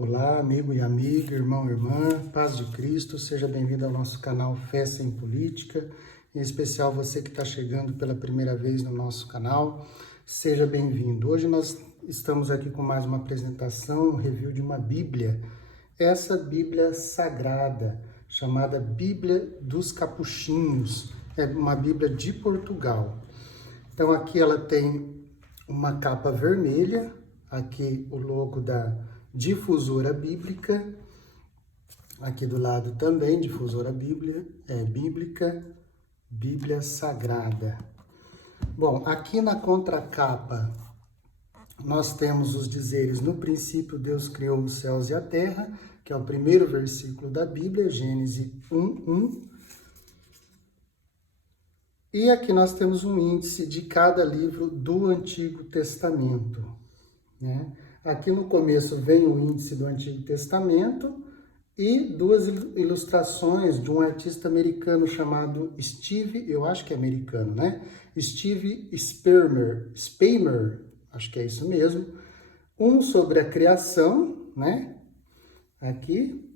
Olá, amigo e amiga, irmão e irmã, paz de Cristo, seja bem-vindo ao nosso canal Fé Sem Política, em especial você que está chegando pela primeira vez no nosso canal, seja bem-vindo. Hoje nós estamos aqui com mais uma apresentação, um review de uma Bíblia, essa Bíblia sagrada, chamada Bíblia dos Capuchinhos, é uma Bíblia de Portugal. Então aqui ela tem uma capa vermelha, aqui o logo da Difusora Bíblica, aqui do lado também, Difusora Bíblica, Bíblia Sagrada. Bom, aqui na contracapa nós temos os dizeres: no princípio Deus criou os céus e a terra, que é o primeiro versículo da Bíblia, Gênesis 1:1. E aqui nós temos um índice de cada livro do Antigo Testamento, né? Aqui no começo vem o índice do Antigo Testamento e duas ilustrações de um artista americano chamado Steve, eu acho que é americano, né? Steve Spamer, acho que é isso mesmo. Um sobre a criação, né? Aqui.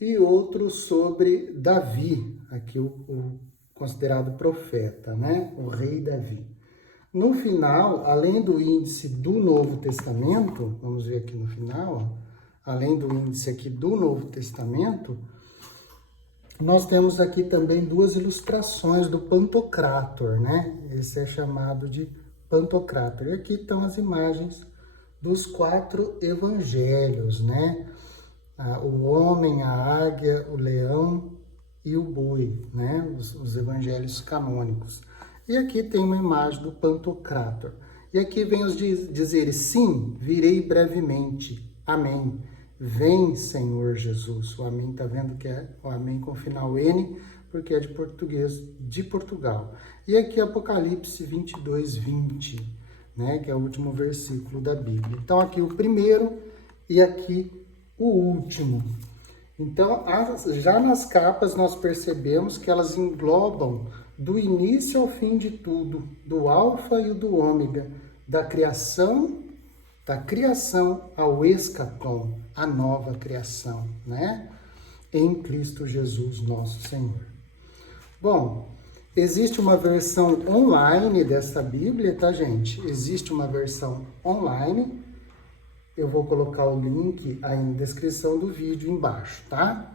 E outro sobre Davi, aqui o considerado profeta, né? O rei Davi. No final, além do índice do Novo Testamento, vamos ver aqui no final, ó, além do índice aqui do Novo Testamento, nós temos aqui também duas ilustrações do Pantocrator, né? Esse é chamado de Pantocrator. E aqui estão as imagens dos 4 evangelhos, né? O homem, a águia, o leão e o boi, né? Os evangelhos canônicos. E aqui tem uma imagem do Pantocrator. E aqui vem os dizeres: sim, virei brevemente. Amém. Vem, Senhor Jesus. O amém, tá vendo que é o amém com final N, porque é de português de Portugal. E aqui Apocalipse 22:20, né, que é o último versículo da Bíblia. Então aqui o primeiro e aqui o último. Então, já nas capas nós percebemos que elas englobam do início ao fim de tudo, do alfa e do ômega, da criação ao escatom, a nova criação, né? Em Cristo Jesus, nosso Senhor. Bom, existe uma versão online dessa Bíblia, tá, gente? Existe uma versão online. Eu vou colocar o link aí na descrição do vídeo embaixo, tá?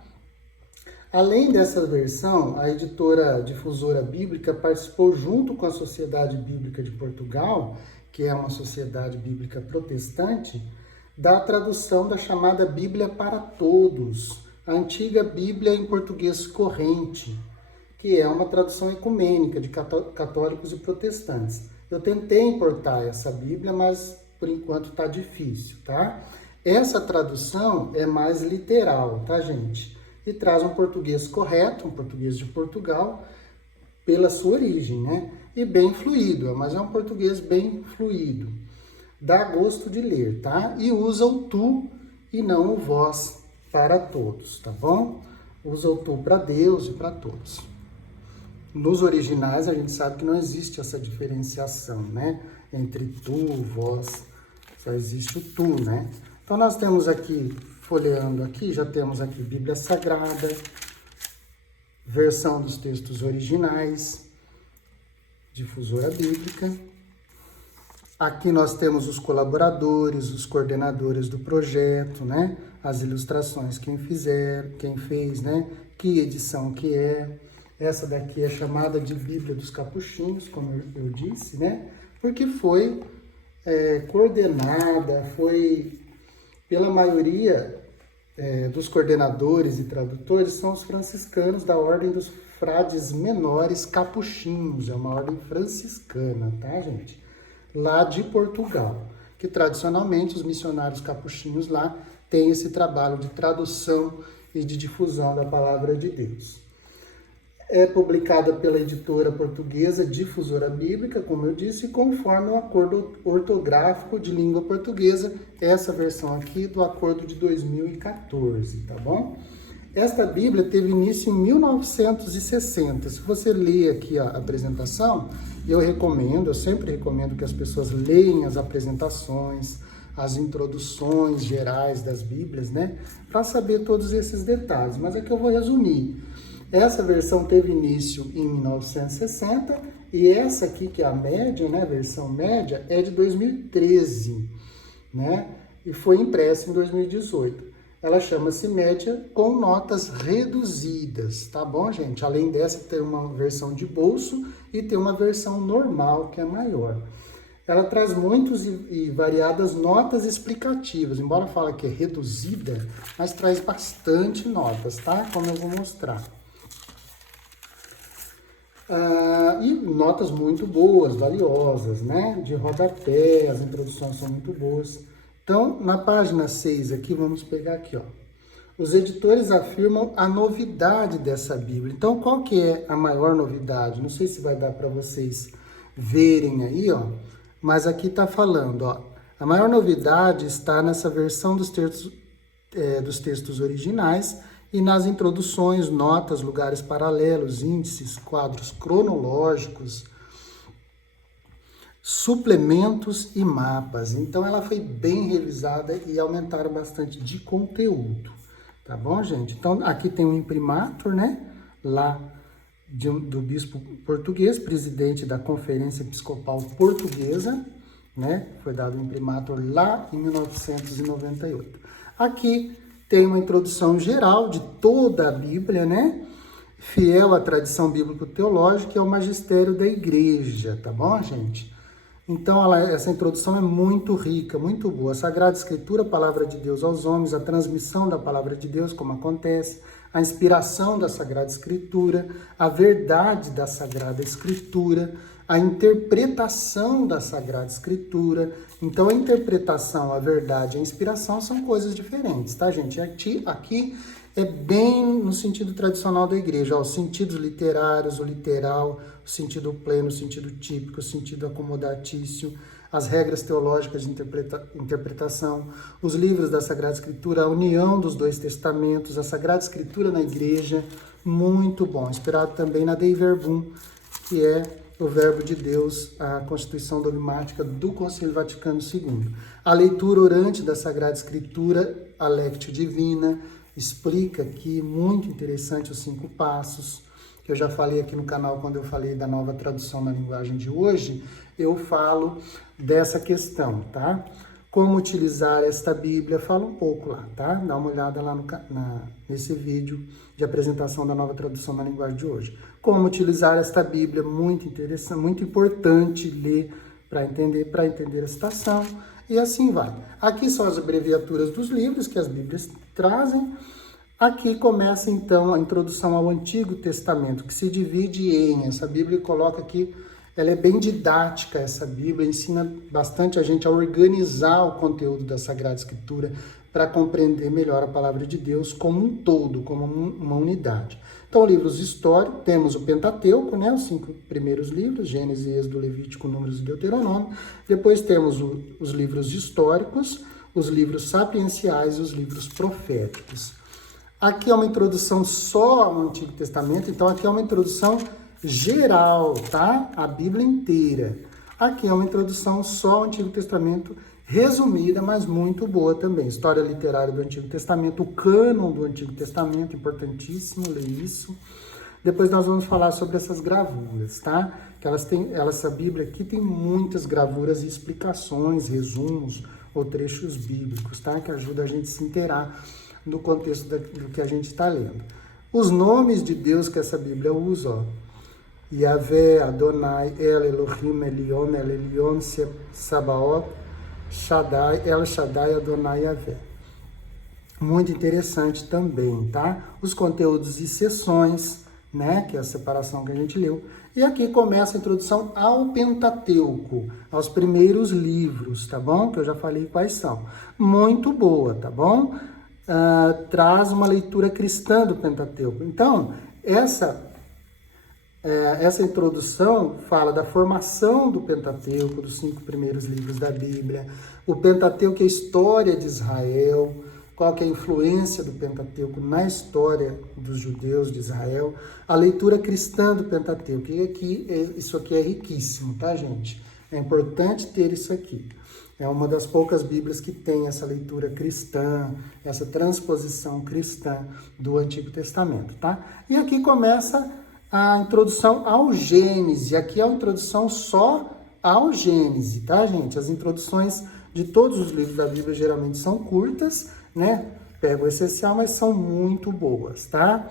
Além dessa versão, a editora Difusora Bíblica participou junto com a Sociedade Bíblica de Portugal, que é uma sociedade bíblica protestante, da tradução da chamada Bíblia para Todos, a antiga Bíblia em português corrente, que é uma tradução ecumênica de católicos e protestantes. Eu tentei importar essa Bíblia, mas por enquanto tá difícil, tá? Essa tradução é mais literal, tá, gente? E traz um português correto, um português de Portugal, pela sua origem, né? E bem fluido, mas é um português bem fluido. Dá gosto de ler, tá? E usa o tu e não o vós para todos, tá bom? Usa o tu para Deus e para todos. Nos originais a gente sabe que não existe essa diferenciação, né? Entre tu, vós, só existe o tu, né? Então nós temos aqui, folheando aqui, já temos aqui Bíblia Sagrada, versão dos textos originais, Difusora Bíblica. Aqui nós temos os colaboradores, os coordenadores do projeto, né? As ilustrações, quem fez, né? Que edição que é. Essa daqui é chamada de Bíblia dos Capuchinhos, como eu disse, né? Porque foi coordenada, foi pela maioria dos coordenadores e tradutores, são os franciscanos da Ordem dos Frades Menores Capuchinhos, é uma ordem franciscana, tá, gente? Lá de Portugal, que tradicionalmente os missionários capuchinhos lá têm esse trabalho de tradução e de difusão da palavra de Deus. É publicada pela editora portuguesa Difusora Bíblica, como eu disse, conforme o acordo ortográfico de língua portuguesa, essa versão aqui do acordo de 2014, tá bom? Esta Bíblia teve início em 1960. Se você ler aqui a apresentação, eu sempre recomendo que as pessoas leiam as apresentações, as introduções gerais das Bíblias, né? Para saber todos esses detalhes, mas aqui eu vou resumir. Essa versão teve início em 1960 e essa aqui, que é a média, né, a versão média, é de 2013, né? E foi impressa em 2018. Ela chama-se média com notas reduzidas, tá bom, gente? Além dessa, tem uma versão de bolso e tem uma versão normal, que é maior. Ela traz muitas e variadas notas explicativas, embora fale que é reduzida, mas traz bastante notas, tá? Como eu vou mostrar. E notas muito boas, valiosas, né? De rodapé, as introduções são muito boas. Então, na página 6 aqui, vamos pegar aqui, ó. Os editores afirmam a novidade dessa Bíblia. Então, qual que é a maior novidade? Não sei se vai dar para vocês verem aí, ó. Mas aqui está falando, ó. A maior novidade está nessa versão dos textos originais e nas introduções, notas, lugares paralelos, índices, quadros cronológicos, suplementos e mapas. Então, ela foi bem revisada e aumentaram bastante de conteúdo. Tá bom, gente? Então, aqui tem um imprimatur, né? Lá do bispo português, presidente da Conferência Episcopal Portuguesa, né? Foi dado um imprimatur lá em 1998. Aqui tem uma introdução geral de toda a Bíblia, né? Fiel à tradição bíblico-teológica e ao magistério da igreja, tá bom, gente? Então, essa introdução é muito rica, muito boa. A Sagrada Escritura, a palavra de Deus aos homens, a transmissão da palavra de Deus, como acontece, a inspiração da Sagrada Escritura, a verdade da Sagrada Escritura, a interpretação da Sagrada Escritura. Então, a interpretação, a verdade e a inspiração são coisas diferentes, tá, gente? Aqui é bem no sentido tradicional da igreja, ó, os sentidos literários, o literal, o sentido pleno, o sentido típico, o sentido acomodatício, as regras teológicas de interpretação, os livros da Sagrada Escritura, a união dos dois testamentos, a Sagrada Escritura na igreja, muito bom. Inspirado também na Dei Verbum, que é o Verbo de Deus, a Constituição Dogmática do Concílio Vaticano II. A leitura orante da Sagrada Escritura, a Lectio Divina, explica aqui, muito interessante, os 5 passos, que eu já falei aqui no canal quando eu falei da nova tradução na linguagem de hoje, eu falo dessa questão, tá? Como utilizar esta Bíblia, fala um pouco lá, tá? Dá uma olhada lá nesse vídeo de apresentação da nova tradução na linguagem de hoje. Como utilizar esta Bíblia, muito interessante, muito importante ler para entender a citação, e assim vai. Aqui são as abreviaturas dos livros que as Bíblias trazem. Aqui começa então a introdução ao Antigo Testamento, que se divide essa Bíblia coloca aqui, ela é bem didática, essa Bíblia ensina bastante a gente a organizar o conteúdo da Sagrada Escritura para compreender melhor a palavra de Deus como um todo, como uma unidade. Então, livros históricos, temos o Pentateuco, né, os 5 primeiros livros, Gênesis, Êxodo, Levítico, Números e Deuteronômio. Depois temos os livros históricos, os livros sapienciais e os livros proféticos. Aqui é uma introdução só ao Antigo Testamento, então aqui é uma introdução geral, tá? A Bíblia inteira. Aqui é uma introdução só ao Antigo Testamento, resumida, mas muito boa também. História literária do Antigo Testamento, o cânon do Antigo Testamento, importantíssimo ler isso. Depois nós vamos falar sobre essas gravuras, tá? Que essa Bíblia aqui tem muitas gravuras e explicações, resumos ou trechos bíblicos, tá? Que ajuda a gente a se inteirar no contexto do que a gente está lendo. Os nomes de Deus que essa Bíblia usa, ó. Yahvé, Adonai, El Elohim, Elion, El Elyon, Sabaoth, Shaddai, El Shaddai, Adonai, Yahvé. Muito interessante também, tá? Os conteúdos e sessões, né? Que é a separação que a gente leu. E aqui começa a introdução ao Pentateuco, aos primeiros livros, tá bom? Que eu já falei quais são. Muito boa, tá bom? Traz uma leitura cristã do Pentateuco. Então, essa introdução fala da formação do Pentateuco, dos 5 primeiros livros da Bíblia. O Pentateuco é a história de Israel, qual que é a influência do Pentateuco na história dos judeus de Israel. A leitura cristã do Pentateuco. E isso aqui é riquíssimo, tá, gente? É importante ter isso aqui. É uma das poucas Bíblias que tem essa leitura cristã, essa transposição cristã do Antigo Testamento, tá? E aqui começa a introdução ao Gênesis. Aqui é a introdução só ao Gênesis, tá, gente? As introduções de todos os livros da Bíblia geralmente são curtas, né? Pega o essencial, mas são muito boas, tá?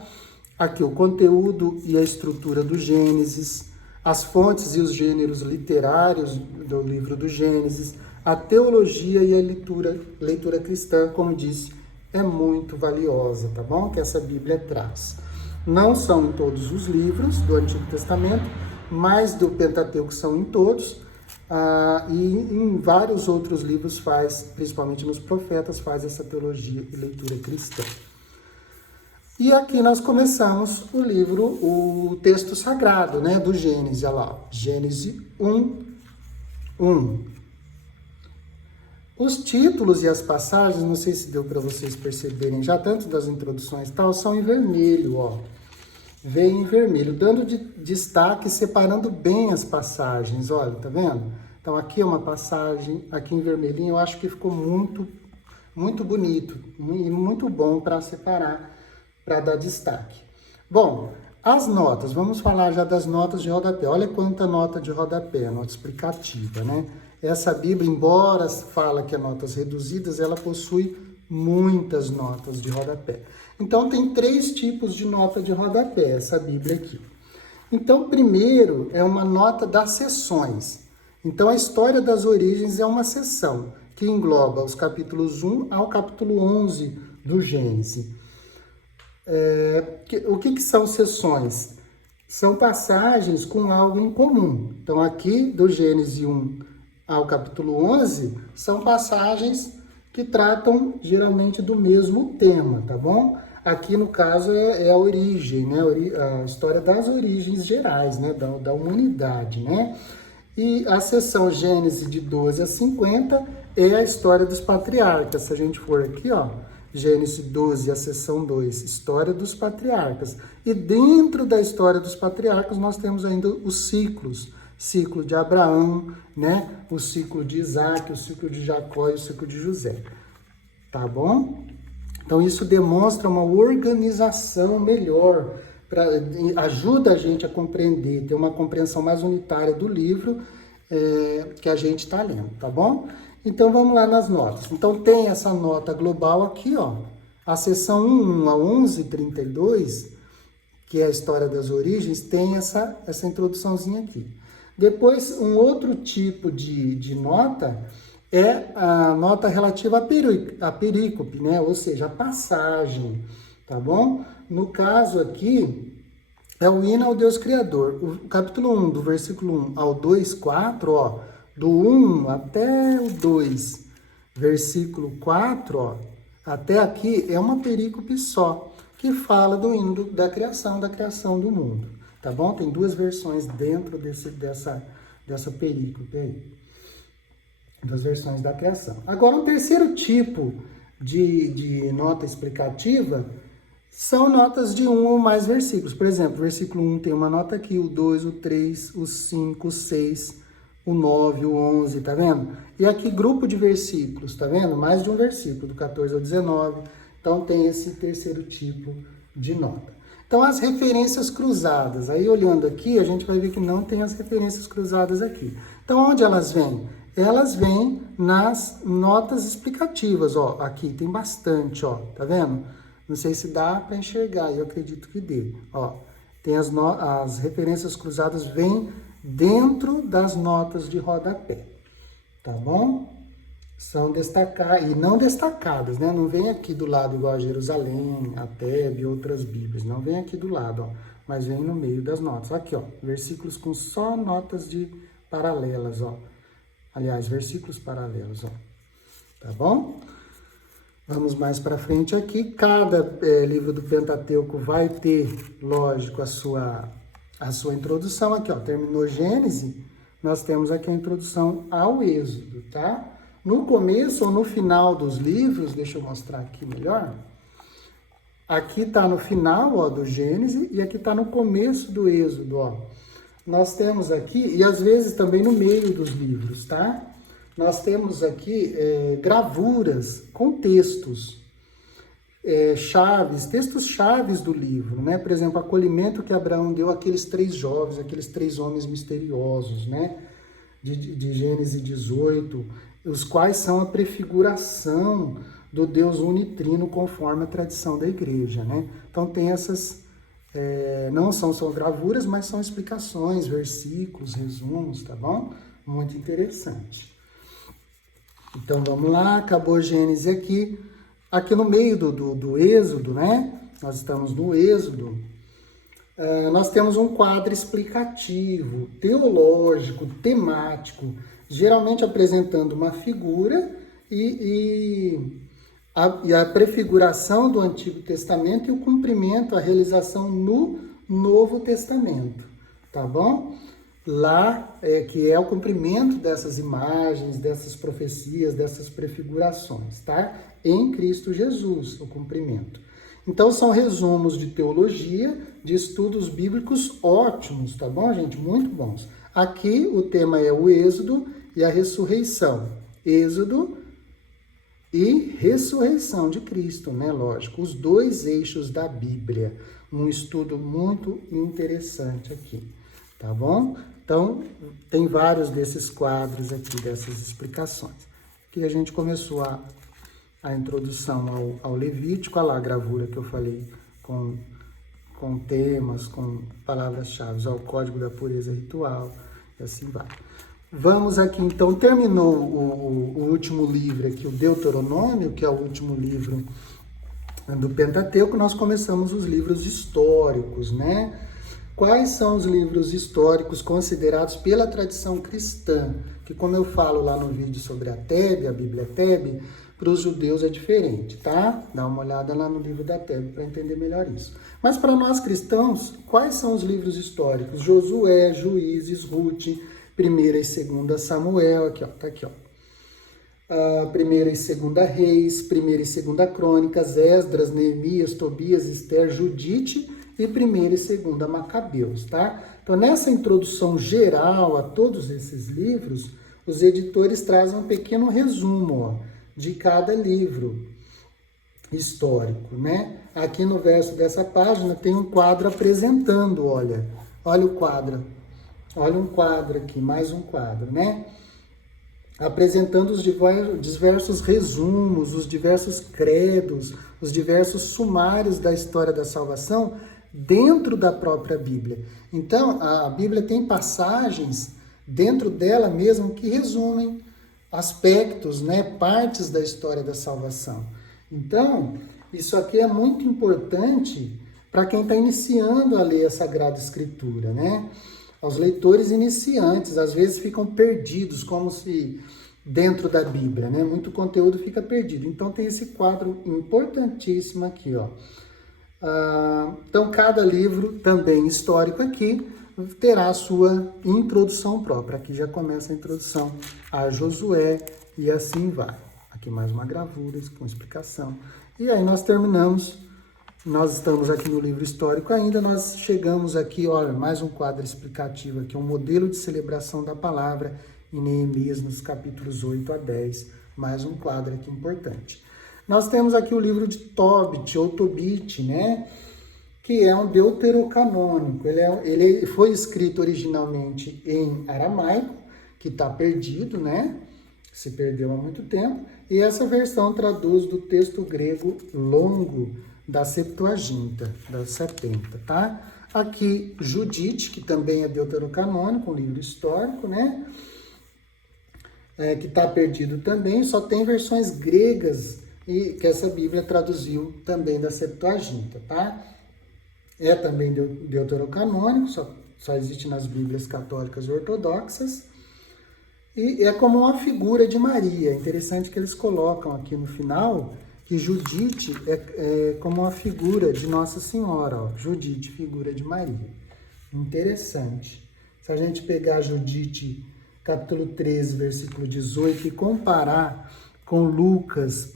Aqui o conteúdo e a estrutura do Gênesis, as fontes e os gêneros literários do livro do Gênesis, a teologia e a leitura cristã, como disse, é muito valiosa, tá bom? Que essa Bíblia traz. Não são em todos os livros do Antigo Testamento, mas do Pentateuco são em todos, e em vários outros livros faz, principalmente nos profetas, faz essa teologia e leitura cristã. E aqui nós começamos o livro, o texto sagrado, né, do Gênesis, olha lá, Gênesis 1:1. Os títulos e as passagens, não sei se deu para vocês perceberem já, tanto das introduções e tal, são em vermelho, ó. Vem em vermelho, dando destaque, separando bem as passagens, olha, tá vendo? Então aqui é uma passagem, aqui em vermelhinho, eu acho que ficou muito, muito bonito e muito bom para separar, para dar destaque. Bom, as notas, vamos falar já das notas de rodapé. Olha quanta nota de rodapé, nota explicativa, né? Essa Bíblia, embora fala que é notas reduzidas, ela possui muitas notas de rodapé. Então, tem 3 tipos de nota de rodapé, essa Bíblia aqui. Então, primeiro é uma nota das seções. Então, a história das origens é uma seção que engloba os capítulos 1 ao capítulo 11 do Gênesis. O que são seções? São passagens com algo em comum. Então, aqui do Gênesis 1 ao capítulo 11, são passagens que tratam geralmente do mesmo tema, tá bom? Aqui, no caso, é a origem, né? A história das origens gerais, né? Da humanidade, né? E a seção Gênesis de 12 a 50 é a história dos patriarcas. Se a gente for aqui, ó, Gênesis 12, a seção 2, história dos patriarcas. E dentro da história dos patriarcas, nós temos ainda os ciclos. Ciclo de Abraão, né? O ciclo de Isaac, o ciclo de Jacó e o ciclo de José. Tá bom? Então, isso demonstra uma organização melhor, ajuda a gente a compreender, ter uma compreensão mais unitária do livro que a gente está lendo, tá bom? Então, vamos lá nas notas. Então, tem essa nota global aqui, ó. A seção 1 a 11:32, que é a história das origens, tem essa introduçãozinha aqui. Depois, um outro tipo de nota é a nota relativa à perícope, né? Ou seja, a passagem, tá bom? No caso aqui, é o hino ao Deus Criador. O capítulo 1, do versículo 1 ao 2:4, ó, do 1 até o 2, versículo 4, ó, até aqui é uma perícope só, que fala do hino da criação do mundo. Tá bom? Tem 2 versões dentro dessa perícope aí. 2 versões da criação. Agora, um terceiro tipo de nota explicativa são notas de 1 ou mais versículos. Por exemplo, o versículo 1 tem uma nota aqui, o 2, o 3, o 5, o 6, o 9, o 11, tá vendo? E aqui, grupo de versículos, tá vendo? Mais de um versículo, do 14 ao 19. Então, tem esse terceiro tipo de nota. Então, as referências cruzadas. Aí, olhando aqui, a gente vai ver que não tem as referências cruzadas aqui. Então, onde elas vêm? Elas vêm nas notas explicativas, ó. Aqui tem bastante, ó. Tá vendo? Não sei se dá para enxergar, eu acredito que dê. Ó, tem as referências cruzadas vêm dentro das notas de rodapé. Tá bom? São destacadas, e não destacadas, né? Não vem aqui do lado igual a Jerusalém, a Tebe e outras Bíblias. Não vem aqui do lado, ó. Mas vem no meio das notas. Aqui, ó. Versículos com só notas de paralelas, ó. Aliás, versículos paralelos, ó. Tá bom? Vamos mais para frente aqui. Cada livro do Pentateuco vai ter, lógico, a sua introdução. Aqui, ó. Terminou Gênesis, nós temos aqui a introdução ao Êxodo, tá? No começo ou no final dos livros, deixa eu mostrar aqui melhor. Aqui está no final, ó, do Gênesis, e aqui está no começo do Êxodo, ó. Nós temos aqui, e às vezes também no meio dos livros, tá? nós temos aqui gravuras com textos, textos chaves do livro, né? Por exemplo, o acolhimento que Abraão deu àqueles 3 jovens, aqueles 3 homens misteriosos, né? De Gênesis 18, os quais são a prefiguração do Deus unitrino conforme a tradição da igreja, né? Então tem essas, não são só gravuras, mas são explicações, versículos, resumos, tá bom? Muito interessante. Então vamos lá, acabou Gênesis aqui. Aqui no meio do Êxodo, né? Nós estamos no Êxodo. Nós temos um quadro explicativo, teológico, temático, geralmente apresentando uma figura e a prefiguração do Antigo Testamento e o cumprimento, a realização no Novo Testamento, tá bom? Lá, que é o cumprimento dessas imagens, dessas profecias, dessas prefigurações, tá? Em Cristo Jesus, o cumprimento. Então, são resumos de teologia, de estudos bíblicos ótimos, tá bom, gente? Muito bons. Aqui, o tema é o Êxodo e a ressurreição. Êxodo e ressurreição de Cristo, né? Lógico, os 2 eixos da Bíblia. Um estudo muito interessante aqui, tá bom? Então, tem vários desses quadros aqui, dessas explicações. Aqui a gente começou a introdução ao Levítico, olha lá a gravura que eu falei, com temas, com palavras-chave, ao Código da Pureza Ritual, e assim vai. Vamos aqui, então, terminou o último livro aqui, o Deuteronômio, que é o último livro do Pentateuco, nós começamos os livros históricos, né? Quais são os livros históricos considerados pela tradição cristã? Que, como eu falo lá no vídeo sobre a Tebe, a Bíblia Tebe, para os judeus é diferente, tá? Dá uma olhada lá no livro da Tebe para entender melhor isso. Mas para nós cristãos, quais são os livros históricos? Josué, Juízes, Ruth, 1ª e 2ª Samuel, aqui ó, tá aqui ó. 1ª e 2ª Reis, 1ª e 2ª Crônicas, Esdras, Neemias, Tobias, Esther, Judite e 1ª e 2ª Macabeus, tá? Então, nessa introdução geral a todos esses livros, os editores trazem um pequeno resumo, ó, de cada livro histórico, né? Aqui no verso dessa página tem um quadro apresentando, olha o quadro, olha um quadro aqui, mais um quadro, né? Apresentando os diversos resumos, os diversos credos, os diversos sumários da história da salvação dentro da própria Bíblia. Então, a Bíblia tem passagens dentro dela mesmo que resumem aspectos, né, partes da história da salvação. Então, isso aqui é muito importante para quem está iniciando a ler a Sagrada Escritura, né? Aos leitores iniciantes, às vezes ficam perdidos, como se dentro da Bíblia, né? Muito conteúdo fica perdido. Então, tem esse quadro importantíssimo aqui, ó. Então, cada livro também histórico aqui terá a sua introdução própria. Aqui já começa a introdução a Josué e assim vai. Aqui mais uma gravura com explicação. E aí nós terminamos, nós estamos aqui no livro histórico ainda, nós chegamos aqui, olha, mais um quadro explicativo aqui, um modelo de celebração da palavra em Neemias, nos capítulos 8 a 10, mais um quadro aqui importante. Nós temos aqui o livro de Tobit, ou Tobit, né? Que é um deuterocanônico. Ele foi escrito originalmente em aramaico, que está perdido, né? Se perdeu há muito tempo. E essa versão traduz do texto grego longo da Septuaginta, das 70, tá? Aqui, Judite, que também é deuterocanônico, um livro histórico, né? Que está perdido também, só tem versões gregas e que essa Bíblia traduziu também da Septuaginta, tá? É também deuterocanônico, só existe nas Bíblias católicas e ortodoxas. E é como uma figura de Maria. É interessante que eles colocam aqui no final que Judite é como uma figura de Nossa Senhora. Ó. Judite, figura de Maria. Interessante. Se a gente pegar Judite, capítulo 13, versículo 18, e comparar com Lucas,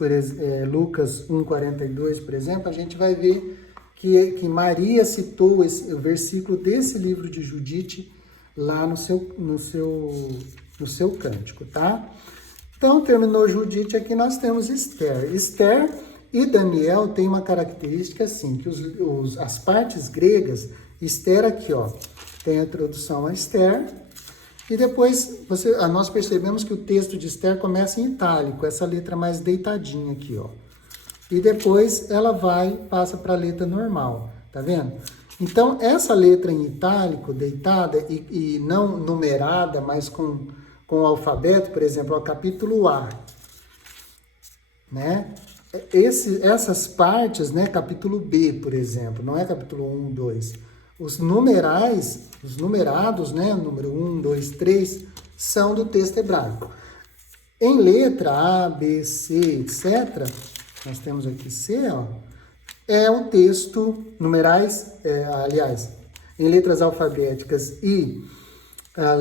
Lucas 1,42, por exemplo, a gente vai ver que Maria citou o versículo desse livro de Judite lá no seu cântico, tá? Então, terminou Judite, aqui nós temos Esther. Esther e Daniel têm uma característica assim, que as partes gregas, Esther aqui, ó, tem a introdução a Esther, e depois nós percebemos que o texto de Esther começa em itálico, essa letra mais deitadinha aqui, ó. E depois ela passa para a letra normal, tá vendo? Então, essa letra em itálico, deitada e não numerada, mas com o alfabeto, por exemplo, o capítulo A, né? Essas partes, né? Capítulo B, por exemplo, não é capítulo 1, 2. Os numerados, né? Número 1, 2, 3, são do texto hebraico. Em letra A, B, C, etc., nós temos aqui C, ó, é o texto, numerais, aliás, em letras alfabéticas e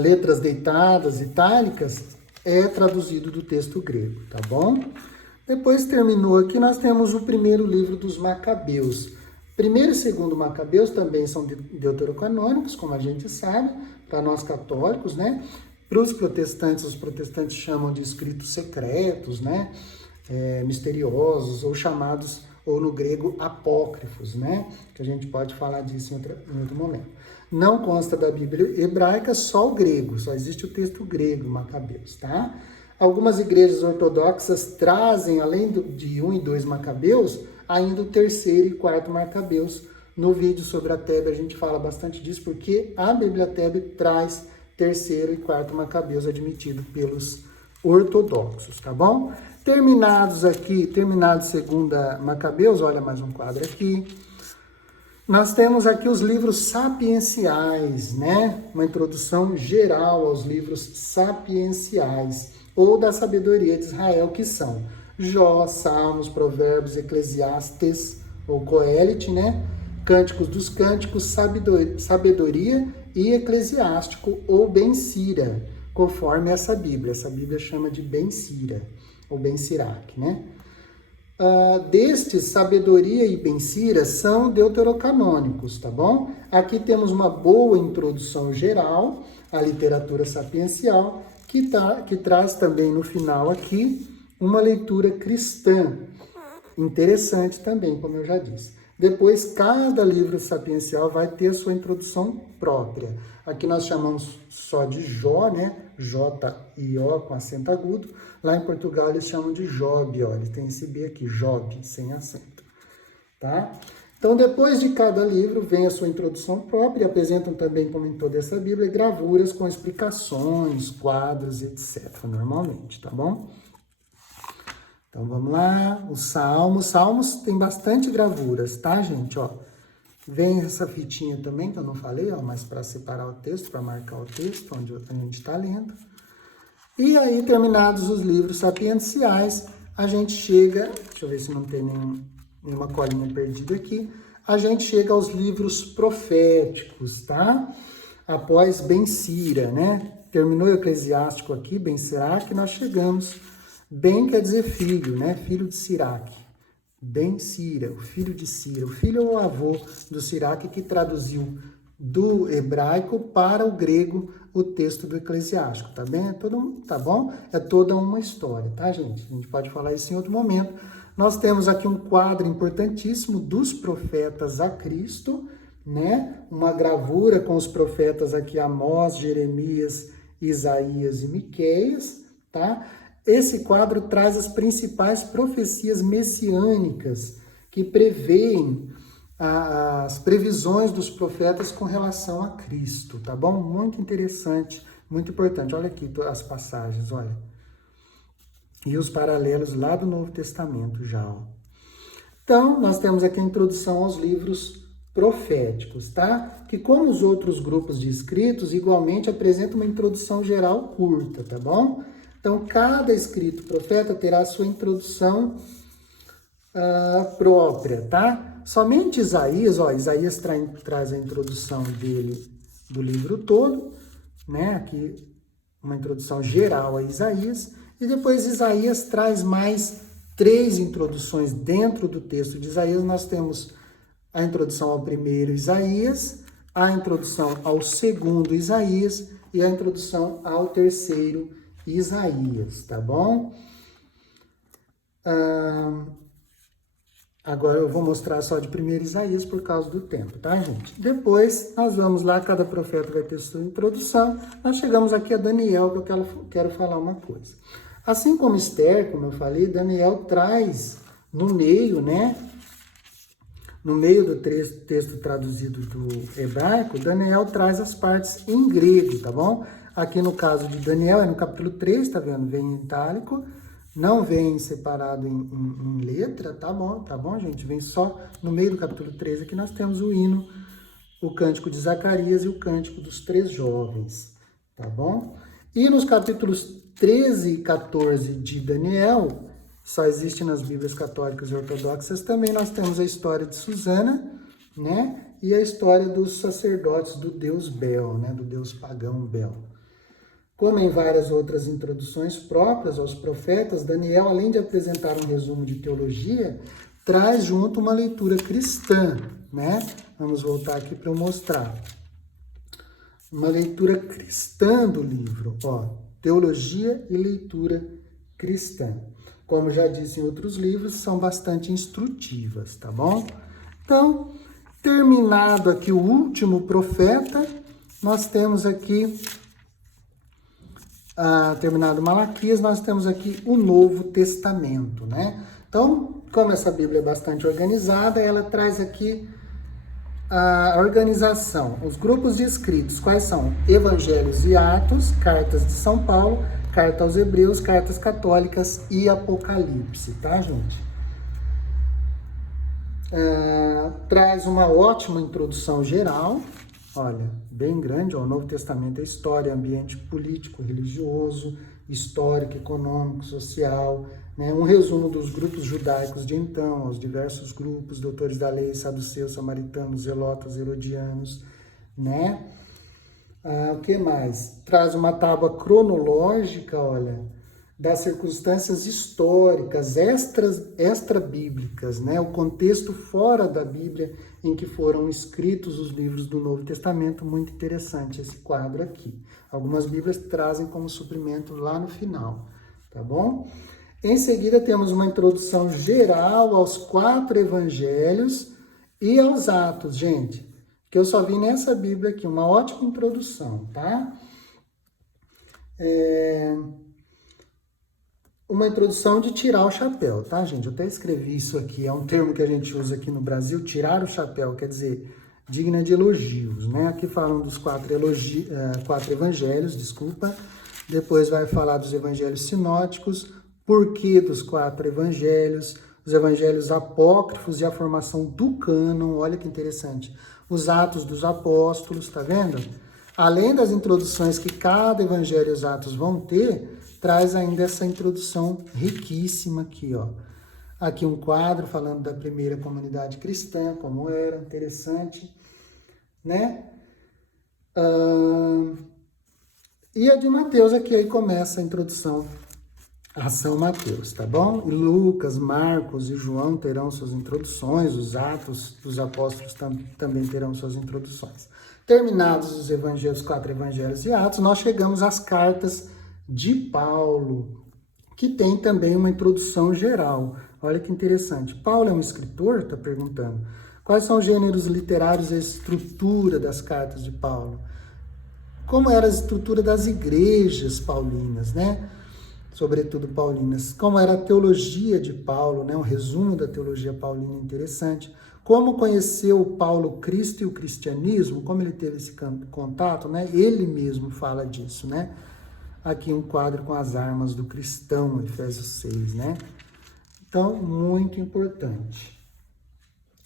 letras deitadas, itálicas, é traduzido do texto grego, tá bom? Depois terminou aqui, nós temos o primeiro livro dos Macabeus. Primeiro e segundo Macabeus também são deuterocanônicos, como a gente sabe, para nós católicos, né? Para os protestantes chamam de escritos secretos, né? Misteriosos, ou chamados, ou no grego, apócrifos, né? Que a gente pode falar disso em outro momento. Não consta da Bíblia hebraica, só o grego, só existe o texto grego, Macabeus, tá? Algumas igrejas ortodoxas trazem, além de 1 e 2 Macabeus, ainda o terceiro e quarto Macabeus. No vídeo sobre a Tebe a gente fala bastante disso, porque a Bíblia Tebe traz terceiro e quarto Macabeus admitido pelos ortodoxos, tá bom? Terminados segunda Macabeus, olha mais um quadro aqui. Nós temos aqui os livros sapienciais, né? Uma introdução geral aos livros sapienciais, ou da sabedoria de Israel, que são Jó, Salmos, Provérbios, Eclesiastes, ou Coelete, né? Cânticos dos Cânticos, Sabedoria e Eclesiástico, ou Ben-Sira, conforme essa Bíblia. Essa Bíblia chama de Ben-Sira, ou Ben-Sirac, né? Destes, Sabedoria e Ben-Sira são deuterocanônicos, tá bom? Aqui temos uma boa introdução geral à literatura sapiencial, que traz também no final aqui uma leitura cristã, interessante também, como eu já disse. Depois, cada livro sapiencial vai ter a sua introdução própria. Aqui nós chamamos só de Jó, né? J-I-O com acento agudo. Lá em Portugal eles chamam de Job, ó. Ele tem esse B aqui, Job, sem acento, tá? Então, depois de cada livro, vem a sua introdução própria, e apresentam também, como em toda essa Bíblia, gravuras com explicações, quadros, etc., normalmente, tá bom? Então, vamos lá, os Salmos. Salmos tem bastante gravuras, tá, gente? Ó, vem essa fitinha também, que eu não falei, ó, mas para separar o texto, para marcar o texto, onde a gente está lendo. E aí, terminados os livros sapienciais, a gente chega, deixa eu ver se não tem nenhuma colinha perdida aqui, a gente chega aos livros proféticos, tá? Após Ben-Sira, né? Terminou o Eclesiástico aqui, Ben-Sirac, nós chegamos. Ben quer dizer filho, né? Filho de Sirac. Ben-Sira, o filho de Sira. O filho é o avô do Sirac, que traduziu do hebraico para o grego o texto do Eclesiástico, tá bem? Tá bom? É toda uma história, tá, gente? A gente pode falar isso em outro momento. Nós temos aqui um quadro importantíssimo dos profetas a Cristo, né? Uma gravura com os profetas aqui, Amós, Jeremias, Isaías e Miqueias, tá? Esse quadro traz as principais profecias messiânicas que preveem as previsões dos profetas com relação a Cristo, tá bom? Muito interessante, muito importante. Olha aqui as passagens, olha. E os paralelos lá do Novo Testamento já, ó. Então, nós temos aqui a introdução aos livros proféticos, tá? Que, como os outros grupos de escritos, igualmente apresentam uma introdução geral curta, tá bom? Então, cada escrito profeta terá sua introdução própria, tá? Somente Isaías, ó, Isaías traz a introdução dele do livro todo, né? Aqui, uma introdução geral a Isaías, e depois Isaías traz mais 3 introduções dentro do texto de Isaías. Nós temos a introdução ao primeiro Isaías, a introdução ao segundo Isaías e a introdução ao terceiro Isaías, tá bom? Agora eu vou mostrar só de 1º Isaías por causa do tempo, tá, gente? Depois nós vamos lá, cada profeta vai ter sua introdução. Nós chegamos aqui a Daniel, que eu quero falar uma coisa. Assim como Esther, como eu falei, Daniel traz no meio, né? No meio do texto traduzido do hebraico, Daniel traz as partes em grego, tá bom? Aqui no caso de Daniel, é no capítulo 3, tá vendo? Vem em itálico, não vem separado em letra, tá bom, gente? Vem só no meio do capítulo 3, aqui nós temos o hino, o cântico de Zacarias e o cântico dos 3 jovens, tá bom? E nos capítulos 13 e 14 de Daniel, só existe nas Bíblias católicas e ortodoxas, também nós temos a história de Susana, né? E a história dos sacerdotes do deus Bel, né? Do deus pagão Bel. Como em várias outras introduções próprias aos profetas, Daniel, além de apresentar um resumo de teologia, traz junto uma leitura cristã, né? Vamos voltar aqui para eu mostrar. Uma leitura cristã do livro, ó, teologia e leitura cristã. Como já disse em outros livros, são bastante instrutivas, tá bom? Então, terminado aqui o último profeta, nós temos aqui, terminado Malaquias, nós temos aqui o Novo Testamento, né? Então, como essa Bíblia é bastante organizada, ela traz aqui a organização, os grupos de escritos, quais são? Evangelhos e Atos, Cartas de São Paulo, Carta aos Hebreus, Cartas Católicas e Apocalipse, tá, gente? Traz uma ótima introdução geral, olha, bem grande, ó, o Novo Testamento é história, ambiente político, religioso, histórico, econômico, social, né? Um resumo dos grupos judaicos de então, os diversos grupos, doutores da lei, saduceus, samaritanos, zelotas, herodianos, né? O que mais? Traz uma tábua cronológica, olha, das circunstâncias históricas, extra-bíblicas, né? O contexto fora da Bíblia em que foram escritos os livros do Novo Testamento, muito interessante esse quadro aqui. Algumas Bíblias trazem como suprimento lá no final, tá bom? Em seguida temos uma introdução geral aos 4 evangelhos e aos Atos, gente, que eu só vi nessa Bíblia aqui, uma ótima introdução, tá? Uma introdução de tirar o chapéu, tá, gente? Eu até escrevi isso aqui, é um termo que a gente usa aqui no Brasil, tirar o chapéu, quer dizer, digna de elogios, né? Aqui falam dos 4 evangelhos, desculpa, depois vai falar dos evangelhos sinóticos, porquê dos 4 evangelhos, os evangelhos apócrifos e a formação do cânon, olha que interessante, os Atos dos Apóstolos, tá vendo? Além das introduções que cada evangelho e os Atos vão ter, traz ainda essa introdução riquíssima aqui, ó. Aqui um quadro falando da primeira comunidade cristã, como era, interessante, né? E a de Mateus aqui, aí começa a introdução a São Mateus, tá bom? E Lucas, Marcos e João terão suas introduções, os Atos dos Apóstolos também terão suas introduções. Terminados os evangelhos, 4 evangelhos e Atos, nós chegamos às cartas de Paulo, que tem também uma introdução geral. Olha que interessante. Paulo é um escritor? Está perguntando. Quais são os gêneros literários e a estrutura das cartas de Paulo? Como era a estrutura das igrejas paulinas, né? Sobretudo paulinas. Como era a teologia de Paulo, né? Um resumo da teologia paulina interessante. Como conheceu Paulo Cristo e o cristianismo? Como ele teve esse contato, né? Ele mesmo fala disso, né? Aqui um quadro com as armas do cristão, Efésios 6, né? Então, muito importante.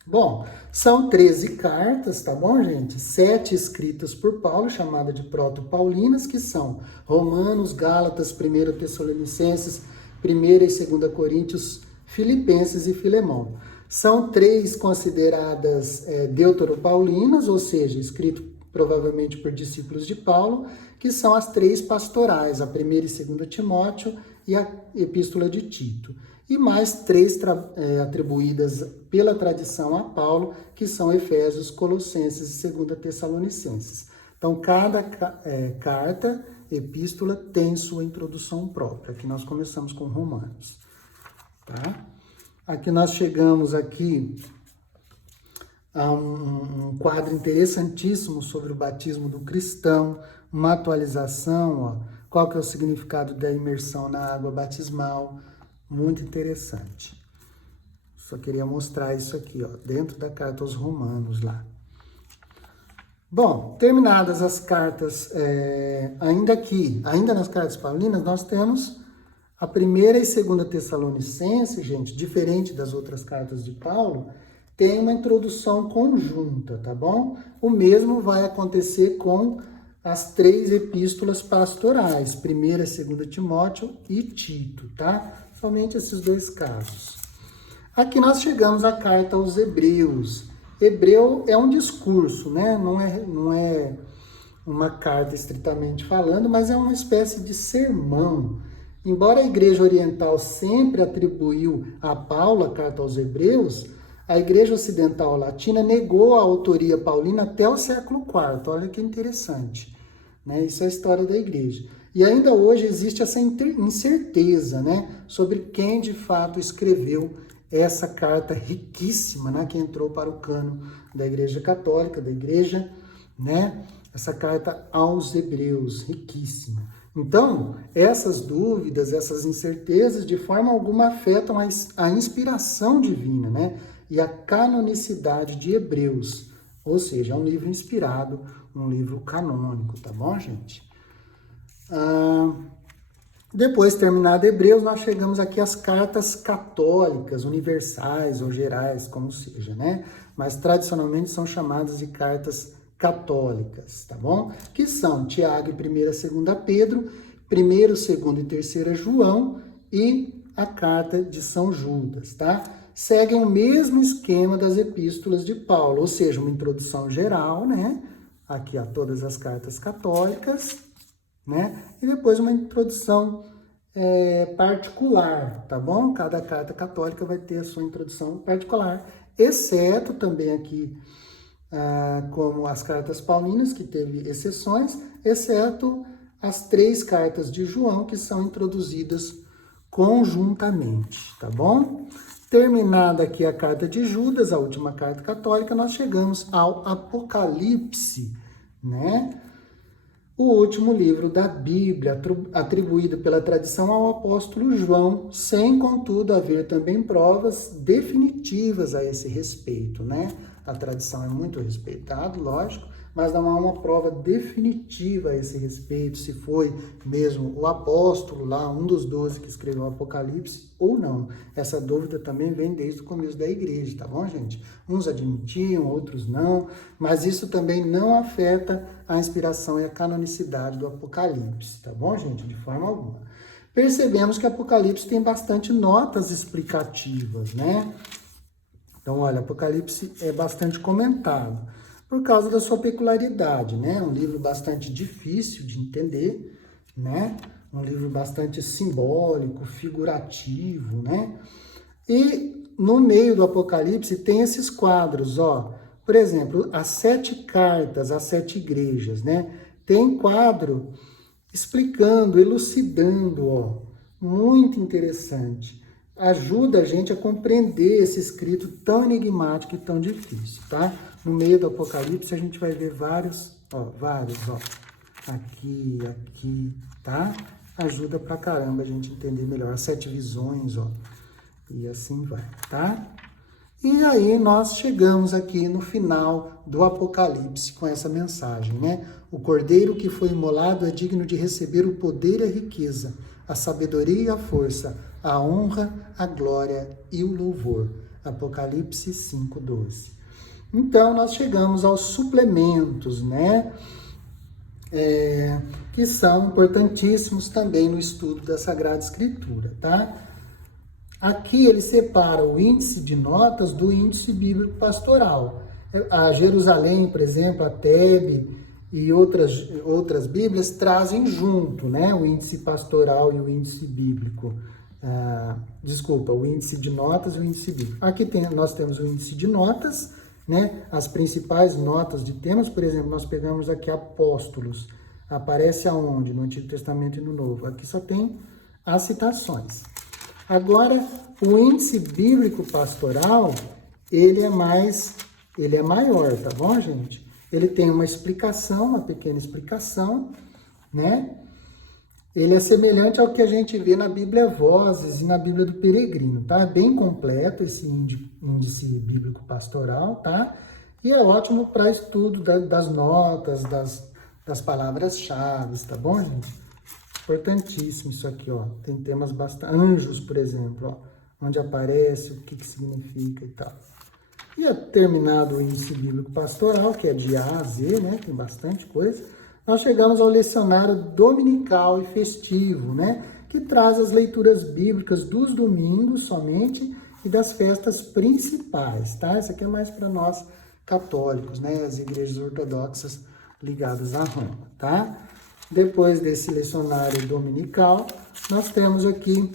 Bom, são 13 cartas, tá bom, gente? 7 escritas por Paulo, chamada de proto-paulinas, que são Romanos, Gálatas, 1 Tessalonicenses, 1 e 2 Coríntios, Filipenses e Filemão. São 3 consideradas deuteropaulinas, ou seja, escrito provavelmente por discípulos de Paulo, que são as 3 pastorais, a 1ª e 2 Timóteo e a Epístola de Tito. E mais 3 atribuídas pela tradição a Paulo, que são Efésios, Colossenses e 2 Tessalonicenses. Então, cada carta epístola tem sua introdução própria. Aqui nós começamos com Romanos, tá? Aqui nós chegamos aqui a um quadro interessantíssimo sobre o batismo do cristão, uma atualização, ó, qual que é o significado da imersão na água batismal, muito interessante. Só queria mostrar isso aqui, ó, dentro da carta aos Romanos lá. Bom, terminadas as cartas, ainda nas cartas paulinas, nós temos a 1ª e 2ª Tessalonicenses, gente, diferente das outras cartas de Paulo, tem uma introdução conjunta, tá bom? O mesmo vai acontecer com as 3 epístolas pastorais, 1ª e 2ª Timóteo e Tito, tá? Somente esses 2 casos. Aqui nós chegamos à carta aos Hebreus. Hebreu é um discurso, né? Não é uma carta estritamente falando, mas é uma espécie de sermão. Embora a Igreja Oriental sempre atribuiu a Paulo a carta aos Hebreus, a Igreja Ocidental Latina negou a autoria paulina até o século IV. Olha que interessante, né? Isso é a história da Igreja. E ainda hoje existe essa incerteza, né, sobre quem de fato escreveu essa carta riquíssima, né, que entrou para o cano da Igreja Católica, da Igreja, né, essa carta aos Hebreus, riquíssima. Então, essas dúvidas, essas incertezas, de forma alguma afetam a inspiração divina, né, e a canonicidade de Hebreus, ou seja, é um livro inspirado, um livro canônico, tá bom, gente? Depois, terminado Hebreus, nós chegamos aqui às cartas católicas, universais ou gerais, como seja, né? Mas tradicionalmente são chamadas de cartas católicas, tá bom? Que são Tiago e 1ª e 2ª Pedro, 1º, 2º e 3ª João e a carta de São Judas, tá? Seguem o mesmo esquema das epístolas de Paulo, ou seja, uma introdução geral, né? Aqui, ó, todas as cartas católicas, né? E depois uma introdução particular, tá bom? Cada carta católica vai ter a sua introdução particular, exceto também aqui, como as cartas paulinas, que teve exceções, exceto as 3 cartas de João, que são introduzidas conjuntamente, tá bom? Terminada aqui a carta de Judas, a última carta católica, nós chegamos ao Apocalipse, né? O último livro da Bíblia, atribuído pela tradição ao apóstolo João, sem, contudo, haver também provas definitivas a esse respeito, né? A tradição é muito respeitada, lógico, mas não há uma prova definitiva a esse respeito, se foi mesmo o apóstolo lá, um dos 12 que escreveu o Apocalipse, ou não. Essa dúvida também vem desde o começo da igreja, tá bom, gente? Uns admitiam, outros não, mas isso também não afeta a inspiração e a canonicidade do Apocalipse, tá bom, gente? De forma alguma. Percebemos que o Apocalipse tem bastante notas explicativas, né? Então, olha, Apocalipse é bastante comentado por causa da sua peculiaridade, né? Um livro bastante difícil de entender, né? Um livro bastante simbólico, figurativo, né? E no meio do Apocalipse tem esses quadros, ó. Por exemplo, as 7 cartas, as 7 igrejas, né? Tem quadro explicando, elucidando, ó. Muito interessante. Ajuda a gente a compreender esse escrito tão enigmático e tão difícil, tá? No meio do Apocalipse a gente vai ver vários, ó. Aqui, tá? Ajuda pra caramba a gente entender melhor as 7 visões, ó. E assim vai, tá? E aí nós chegamos aqui no final do Apocalipse com essa mensagem, né? O cordeiro que foi imolado é digno de receber o poder e a riqueza, a sabedoria e a força, a honra, a glória e o louvor. Apocalipse 5:12. Então, nós chegamos aos suplementos, né? Que são importantíssimos também no estudo da Sagrada Escritura, tá? Aqui ele separa o índice de notas do índice bíblico pastoral. A Jerusalém, por exemplo, a Tebe e outras Bíblias trazem junto, né? O índice pastoral e o índice bíblico. O índice de notas e o índice bíblico. Aqui nós temos o índice de notas, né? As principais notas de temas, por exemplo, nós pegamos aqui apóstolos. Aparece aonde? No Antigo Testamento e no Novo. Aqui só tem as citações. Agora, o índice bíblico pastoral, ele é maior, tá bom, gente? Ele tem uma explicação, uma pequena explicação, né? Ele é semelhante ao que a gente vê na Bíblia Vozes e na Bíblia do Peregrino, tá? É bem completo esse índice bíblico pastoral, tá? E é ótimo para estudo das notas, das palavras-chave, tá bom, gente? Importantíssimo isso aqui, ó. Tem temas bastante... Anjos, por exemplo, ó. Onde aparece, o que significa e tal. E é terminado o índice bíblico pastoral, que é de A a Z, né? Tem bastante coisa. Nós chegamos ao lecionário dominical e festivo, né? Que traz as leituras bíblicas dos domingos somente e das festas principais, tá? Isso aqui é mais para nós católicos, né? As igrejas ortodoxas ligadas a Roma, tá? Depois desse lecionário dominical, nós temos aqui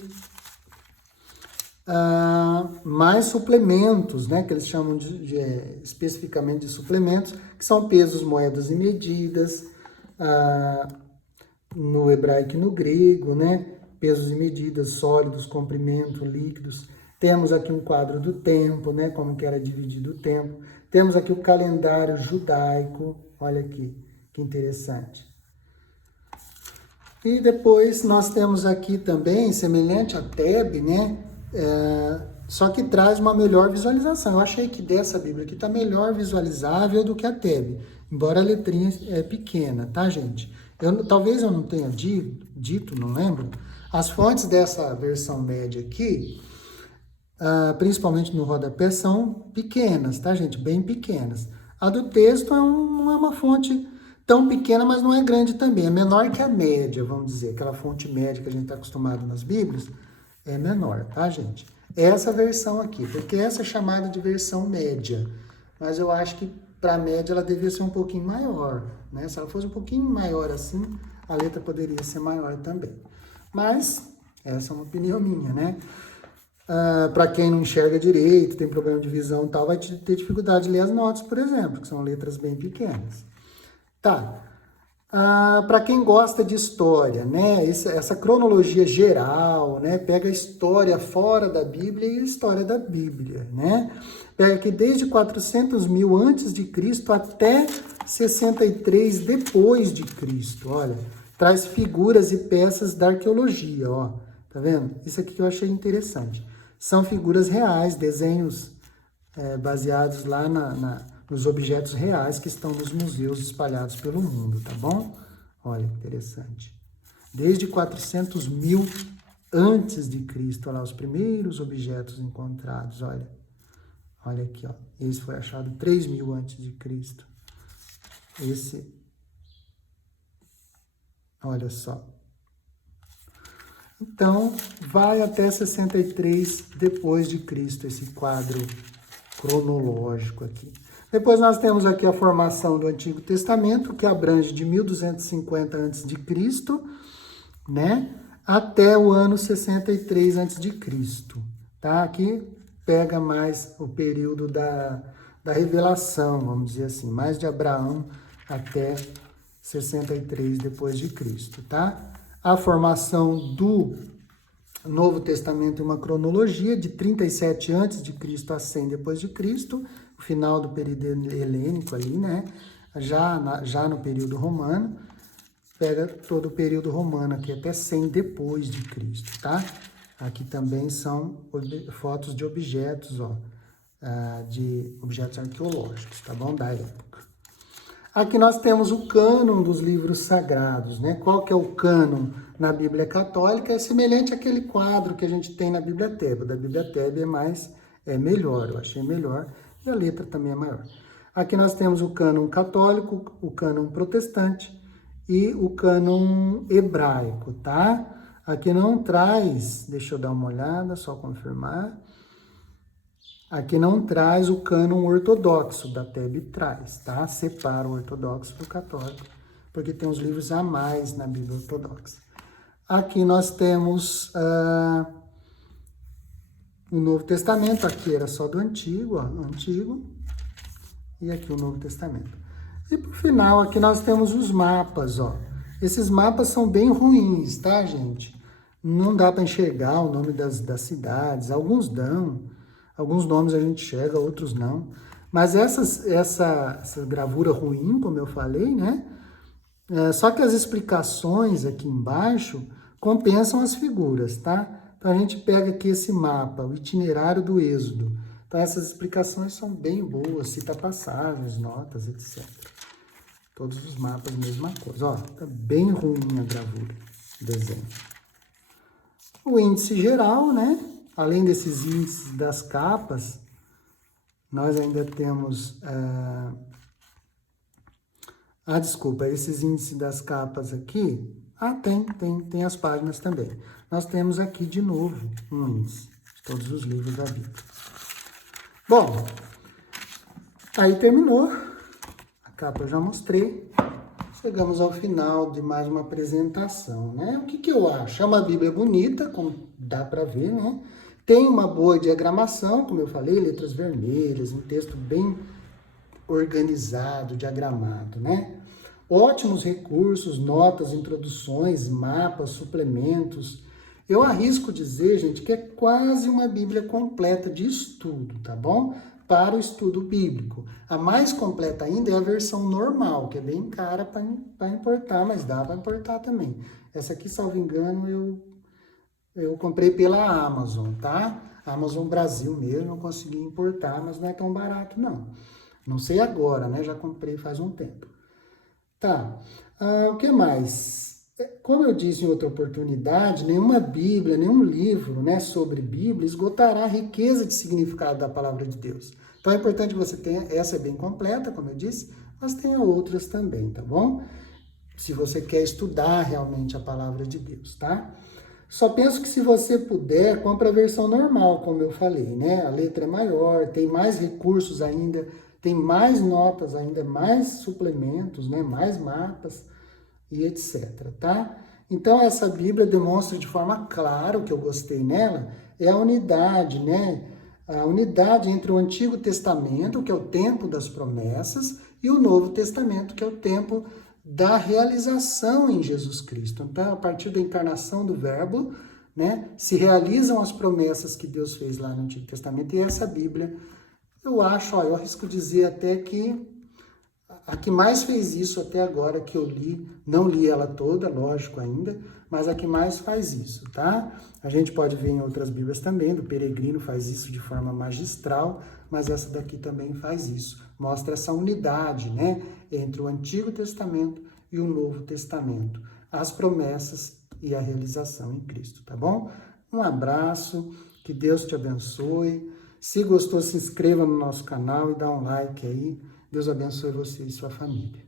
mais suplementos, né, que eles chamam especificamente de suplementos, que são pesos, moedas e medidas, no hebraico e no grego, né, pesos e medidas, sólidos, comprimento, líquidos. Temos aqui um quadro do tempo, né, como que era dividido o tempo. Temos aqui o calendário judaico, olha aqui, que interessante. E depois nós temos aqui também, semelhante a TEB, né? Só que traz uma melhor visualização. Eu achei que dessa Bíblia aqui está melhor visualizável do que a TEB, embora a letrinha é pequena, tá, gente? Talvez eu não tenha dito, não lembro. As fontes dessa versão média aqui, principalmente no rodapé, são pequenas, tá, gente? Bem pequenas. A do texto não é uma fonte tão pequena, mas não é grande também. É menor que a média, vamos dizer. Aquela fonte média que a gente está acostumado nas Bíblias é menor, tá, gente? Essa versão aqui, porque essa é chamada de versão média. Mas eu acho que para a média ela devia ser um pouquinho maior, né? Se ela fosse um pouquinho maior assim, a letra poderia ser maior também. Mas essa é uma opinião minha, né? Para quem não enxerga direito, tem problema de visão e tal, vai ter dificuldade de ler as notas, por exemplo, que são letras bem pequenas. Tá. Para quem gosta de história, né? Essa cronologia geral, né? Pega a história fora da Bíblia e a história da Bíblia, né? Pega aqui desde 400.000 antes de Cristo até 63 depois de Cristo, olha. Traz figuras e peças da arqueologia, ó. Tá vendo? Isso aqui que eu achei interessante. São figuras reais, desenhos baseados lá nos objetos reais que estão nos museus espalhados pelo mundo, tá bom? Olha que interessante. Desde 400.000 antes de Cristo, olha lá, os primeiros objetos encontrados, olha. Olha aqui, ó. Esse foi achado 3.000 antes de Cristo. Esse, olha só. Então, vai até 63 depois de Cristo, esse quadro cronológico aqui. Depois nós temos aqui a formação do Antigo Testamento, que abrange de 1250 a.C., né, até o ano 63 a.C., tá? Aqui pega mais o período da revelação, vamos dizer assim, mais de Abraão até 63 depois de Cristo, tá? A formação do Novo Testamento é uma cronologia de 37 a.C. a 100 depois de Cristo, o final do período helênico ali, né? Já no período romano, pega todo o período romano aqui até 100 depois de Cristo, tá? Aqui também são fotos de objetos, ó, de objetos arqueológicos, tá bom? Da época. Aqui nós temos o cânon dos livros sagrados, né? Qual que é o cânon na Bíblia Católica? É semelhante àquele quadro que a gente tem na Bíblia Tebe. Da Bíblia Tebe é melhor, eu achei melhor, e a letra também é maior. Aqui nós temos o cânon católico, o cânon protestante e o cânon hebraico, tá? Aqui não traz, deixa eu dar uma olhada, só confirmar. Aqui não traz o cânon ortodoxo, da Tebe traz, tá? Separa o ortodoxo do católico, porque tem os livros a mais na Bíblia ortodoxa. Aqui nós temos o Novo Testamento, aqui era só do Antigo, ó, Antigo, e aqui o Novo Testamento. E por final, aqui nós temos os mapas, ó. Esses mapas são bem ruins, tá, gente? Não dá para enxergar o nome das cidades, alguns dão, alguns nomes a gente enxerga, outros não. Mas essa gravura ruim, como eu falei, né? Só que as explicações aqui embaixo compensam as figuras, tá? Então a gente pega aqui esse mapa, o itinerário do Êxodo. Então essas explicações são bem boas, cita passagens, notas, etc. Todos os mapas, mesma coisa. Ó, tá bem ruim a gravura, o desenho. O índice geral, né? Além desses índices das capas, nós ainda temos... desculpa, esses índices das capas aqui... tem as páginas também. Nós temos aqui, de novo, um índice de todos os livros da Bíblia. Bom, aí terminou. A capa eu já mostrei. Chegamos ao final de mais uma apresentação, né? O que eu acho? É uma Bíblia bonita, como dá para ver, né? Tem uma boa diagramação, como eu falei, letras vermelhas, um texto bem organizado, diagramado, né? Ótimos recursos, notas, introduções, mapas, suplementos. Eu arrisco dizer, gente, que é quase uma Bíblia completa de estudo, tá bom? Para o estudo bíblico. A mais completa ainda é a versão normal, que é bem cara para importar, mas dá para importar também. Essa aqui, salvo engano, eu comprei pela Amazon, tá? Amazon Brasil mesmo, eu consegui importar, mas não é tão barato, não. Não sei agora, né? Já comprei faz um tempo. Tá, o que mais? Como eu disse em outra oportunidade, nenhuma Bíblia, nenhum livro, né, sobre Bíblia esgotará a riqueza de significado da palavra de Deus. Então é importante que você tenha, essa é bem completa, como eu disse, mas tenha outras também, tá bom? Se você quer estudar realmente a palavra de Deus, tá? Só penso que se você puder, compre a versão normal, como eu falei, né? A letra é maior, tem mais recursos ainda, tem mais notas ainda, mais suplementos, né? Mais mapas e etc, tá? Então, essa Bíblia demonstra de forma clara, o que eu gostei nela, é a unidade, né? A unidade entre o Antigo Testamento, que é o tempo das promessas, e o Novo Testamento, que é o tempo da realização em Jesus Cristo. Então, a partir da encarnação do Verbo, né, se realizam as promessas que Deus fez lá no Antigo Testamento, e essa Bíblia, eu acho, eu arrisco dizer até que a que mais fez isso até agora que eu li, não li ela toda, lógico ainda, mas a que mais faz isso, tá? A gente pode ver em outras Bíblias também, do Peregrino faz isso de forma magistral, mas essa daqui também faz isso. Mostra essa unidade, né, entre o Antigo Testamento e o Novo Testamento, as promessas e a realização em Cristo, tá bom? Um abraço, que Deus te abençoe. Se gostou, se inscreva no nosso canal e dá um like aí. Deus abençoe você e sua família.